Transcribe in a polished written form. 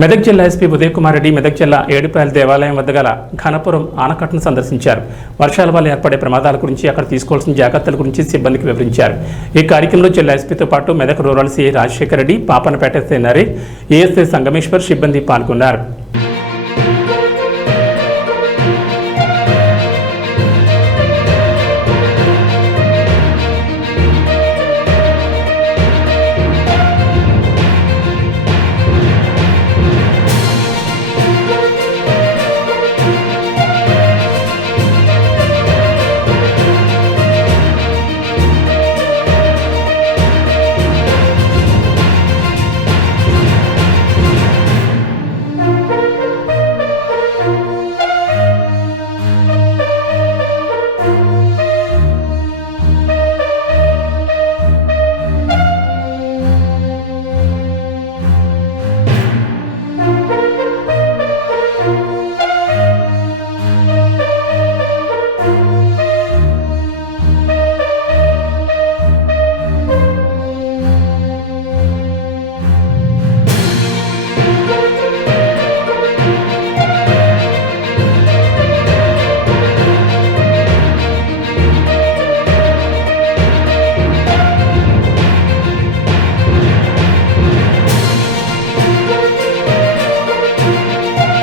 మెదక్ జిల్లా ఎస్పీ ఉదయ్ కుమార్ రెడ్డి మెదక్ జిల్లా ఏడుపాయల దేవాలయం వద్ద గల ఘనపురం ఆనకట్టను సందర్శించారు. వర్షాల వల్ల ఏర్పడే ప్రమాదాల గురించి, అక్కడ తీసుకోవాల్సిన జాగ్రత్తల గురించి సిబ్బందికి వివరించారు. ఈ కార్యక్రమంలో జిల్లా ఎస్పీతో పాటు Medak rural CI Rajasekhar Reddy, Papanapeta SI Naresh, ASI Sangameshwar సిబ్బంది పాల్గొన్నారు.